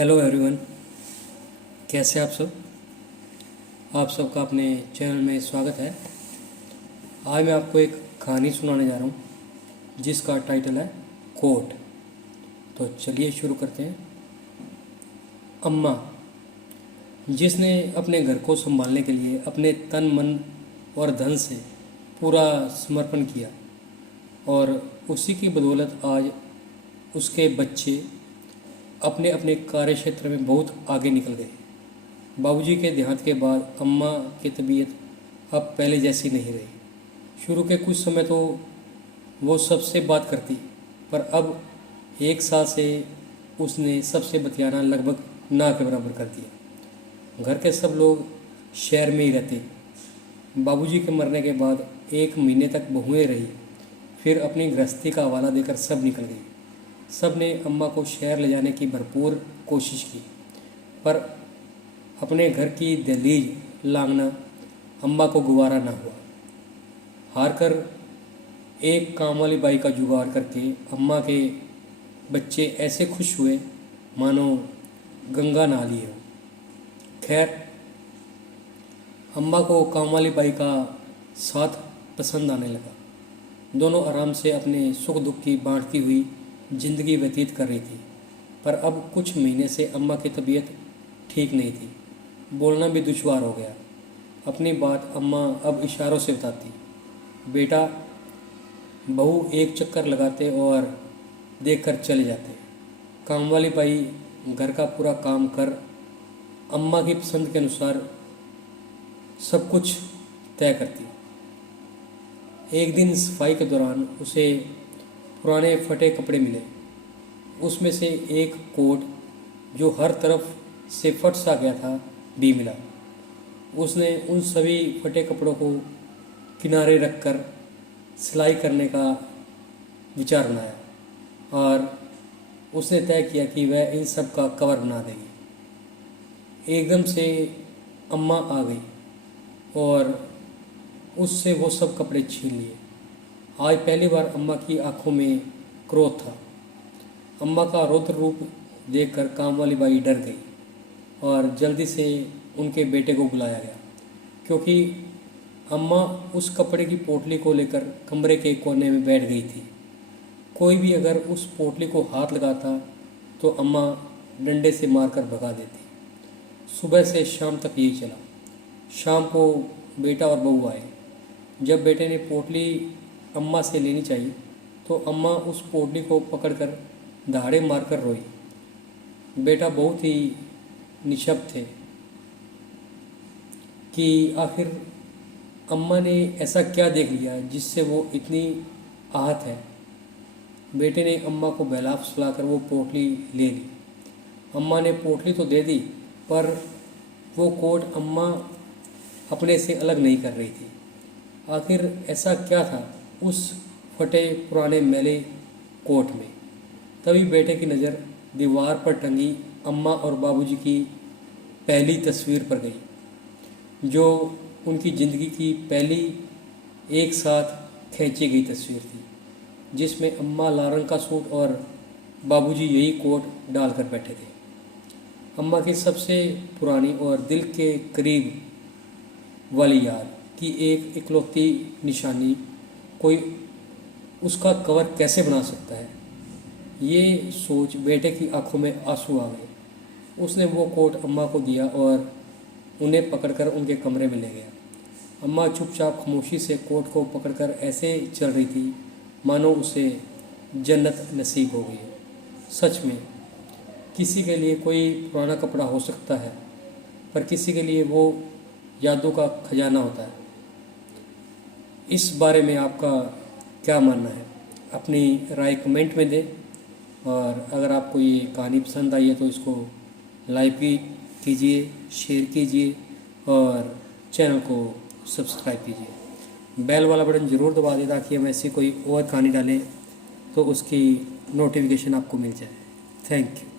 Hello everyone, कैसे आप सब। आप सबका अपने चैनल में स्वागत है। आज मैं आपको एक कहानी सुनाने जा रहा हूँ जिसका टाइटल है कोट। तो चलिए शुरू करते हैं। अम्मा, जिसने अपने घर को संभालने के लिए अपने तन मन और धन से पूरा समर्पण किया और उसी की बदौलत आज उसके बच्चे अपने अपने कार्य क्षेत्र में बहुत आगे निकल गए। बाबूजी के देहांत के बाद अम्मा की तबीयत अब पहले जैसी नहीं रही। शुरू के कुछ समय तो वो सबसे बात करती, पर अब 1 साल से उसने सबसे बतियाना लगभग ना के बराबर कर दिया। घर के सब लोग शहर में ही रहते। बाबूजी के मरने के बाद 1 महीने तक बहुएं रही, फिर अपनी गृहस्थी का हवाला देकर सब निकल गई। सब ने अम्मा को शहर ले जाने की भरपूर कोशिश की, पर अपने घर की दहलीज लांघना अम्मा को गवारा न हुआ। हार कर एक काम वाली बाई का जुगाड़ करके अम्मा के बच्चे ऐसे खुश हुए मानो गंगा नहा लिए हो। खैर, अम्मा को काम वाली बाई का साथ पसंद आने लगा। दोनों आराम से अपने सुख दुख की बांटती हुई जिंदगी व्यतीत कर रही थी। पर अब कुछ महीने से अम्मा की तबीयत ठीक नहीं थी। बोलना भी दुश्वार हो गया। अपनी बात अम्मा अब इशारों से बताती। बेटा, बहू एक चक्कर लगाते और देखकर चले जाते। काम वाली बाई घर का पूरा काम कर अम्मा की पसंद के अनुसार सब कुछ तय करती। एक दिन सफाई के दौरान उसे पुराने फटे कपड़े मिले। उसमें से एक कोट जो हर तरफ से फट सा गया था भी मिला। उसने उन सभी फटे कपड़ों को किनारे रखकर सिलाई करने का विचार बनाया और उसने तय किया कि वह इन सब का कवर बना देगी। एकदम से अम्मा आ गई और उससे वो सब कपड़े छीन लिए। आज पहली बार अम्मा की आंखों में क्रोध था। अम्मा का रौद्र रूप देखकर काम वाली बाई डर गई और जल्दी से उनके बेटे को बुलाया गया, क्योंकि अम्मा उस कपड़े की पोटली को लेकर कमरे के कोने में बैठ गई थी। कोई भी अगर उस पोटली को हाथ लगाता तो अम्मा डंडे से मारकर भगा देती। सुबह से शाम तक यही चला। शाम को बेटा और बहू आए। जब बेटे ने पोटली अम्मा से लेनी चाहिए तो अम्मा उस पोटली को पकड़कर दहाड़े मारकर रोई। बेटा बहुत ही निशब्द थे कि आखिर अम्मा ने ऐसा क्या देख लिया जिससे वो इतनी आहत है। बेटे ने अम्मा को बहला फुसलाकर वो पोटली ले ली। अम्मा ने पोटली तो दे दी, पर वो कोट अम्मा अपने से अलग नहीं कर रही थी। आखिर ऐसा क्या था उस फटे पुराने मैले कोट में। तभी बेटे की नज़र दीवार पर टंगी अम्मा और बाबूजी की पहली तस्वीर पर गई, जो उनकी ज़िंदगी की पहली एक साथ खींची गई तस्वीर थी, जिसमें अम्मा लाल रंग का सूट और बाबूजी यही कोट डालकर बैठे थे। अम्मा की सबसे पुरानी और दिल के करीब वाली याद की एक इकलौती निशानी कोई उसका कवर कैसे बना सकता है। ये सोच बेटे की आंखों में आंसू आ गए। उसने वो कोट अम्मा को दिया और उन्हें पकड़कर उनके कमरे में ले गया। अम्मा चुपचाप खामोशी से कोट को पकड़कर ऐसे चल रही थी मानो उसे जन्नत नसीब हो गई है। सच में किसी के लिए कोई पुराना कपड़ा हो सकता है, पर किसी के लिए वो यादों का खजाना होता है। इस बारे में आपका क्या मानना है? अपनी राय कमेंट में दें, और अगर आपको ये कहानी पसंद आई है तो इसको लाइक भी कीजिए, शेयर कीजिए और चैनल को सब्सक्राइब कीजिए। बेल वाला बटन ज़रूर दबा दें ताकि हम ऐसी कोई और कहानी डालें तो उसकी नोटिफिकेशन आपको मिल जाए। Thank you.